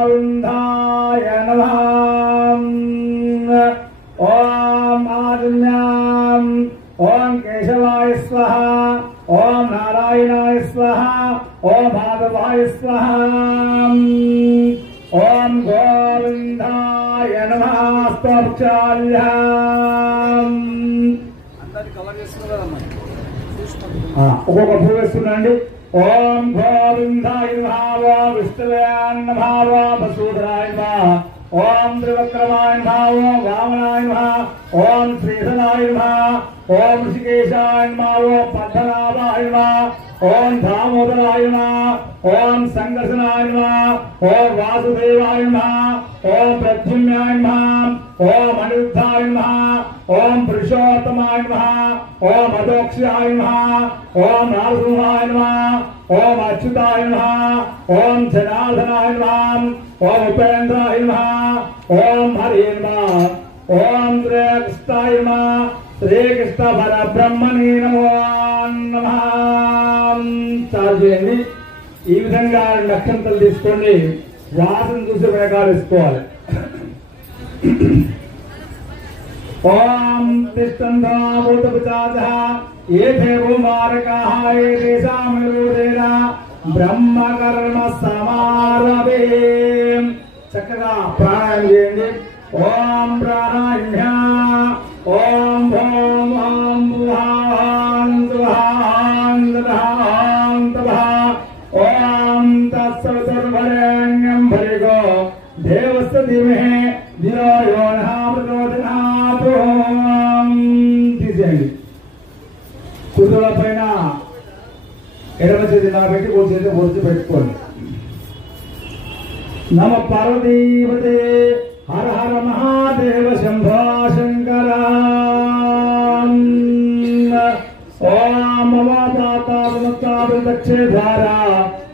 गोविन्दाय नमः। ओम आदिन्याम ओम केशवाय स्वाहा ओम नारायणाय स्वाहा ओम माधवाय स्वाहा ओम गोविन्दाय नमः। स्तोत्राल्याम ఒక్కొక్క పూలు వేస్తున్నాండి. ఓం గోవిందాయ నమః ఓం విష్ణువే నమః ఓం వసుధరాయ నమః ఓం త్రివక్రమాయ నమః ఓం వామనాయ నమః ఓం శ్రీధరాయ నమః ఓం ఋషికేశాయ నమః ఓం పద్మనాభాయ నమః ఓం దామోదరాయ నమః ఓం సంకర్షణాయ నమః ఓం వాసుదేవాయ నమః ఓం ప్రద్యుమ్నాయ నమః ఓం అనిరుద్ధాయ నమః ఓం పురుషోత్తమాయ నమః ఓం అదోక్షాయ నమః ఓం నరసింహాయ నమః ఓం అచ్యుతాయ నమః ఓం జనార్దనాయ నమః ఓం ఉపేంద్రాయ నమః ఓం హరే నమః ఓం శ్రీకృష్ణాయ నమః శ్రీకృష్ణ పరబ్రహ్మణే నమో నమః. చాలు చేయండి. ఈ విధంగా లక్షంతలు తీసుకోండి. వాసన చూసి వేగాలు వేసుకోవాలి. ओम तिष्ठन्ताभूतपिशाचः एते भूमारकाः एतेषां विरोधेन ब्रह्म कर्म समारभे. చక్కగా ప్రాణాయామం చేయండి. ఓం ప్రాణాయామ్య ఓం ఓం ఓం భూహాం సుహాం దధాం తభా ఓం తత్సవితుర్వరేణ్యం భర్గో దేవస్య ధీమహి ధియో యో నః ప్రచోదయాత్. తీసేయండి. కుదుల పైన ఎడమ చేతి నా పెట్టి ఓ చేతి ఒడిచి పెట్టుకోండి. నమ పార్వతీపతే హర హర మహాదేవ శంభో శంకర. ఓం మమతాతావనతావిదక్షే ధారా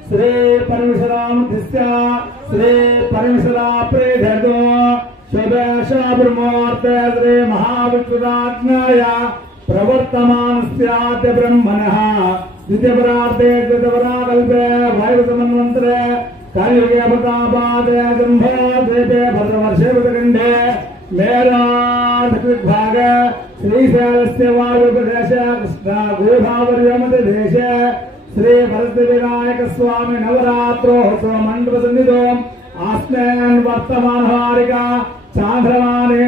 శ్రీ పరమేశ్వరామధిస్య శ్రీ పరమేశ్వరా ప్రేధదో శుభేశ బ్రహ్మోర్తే శ్రీ మహావిష్ణురాజ్ఞాయ ప్రవర్తమానస్యాద్య బ్రహ్మణః ద్వితీయపరార్ధే ద్వితీయపరాకల్పే వాయుసమన్వంతరే కలియుగే ప్రతాపాదే జంభో ద్వీపే భద్రవర్షే ఉదగండే మేరాధృగ్భాగ శ్రీశైలస్య వాయుపదేశే కృష్ణ గోదావర్యమధ్యదేశే శ్రీ భరత వినాయక స్వామి నవరాత్రోత్సవ మండప సన్నిధో ఆస్మేన్ వర్తమానహారిక చాంద్రమానే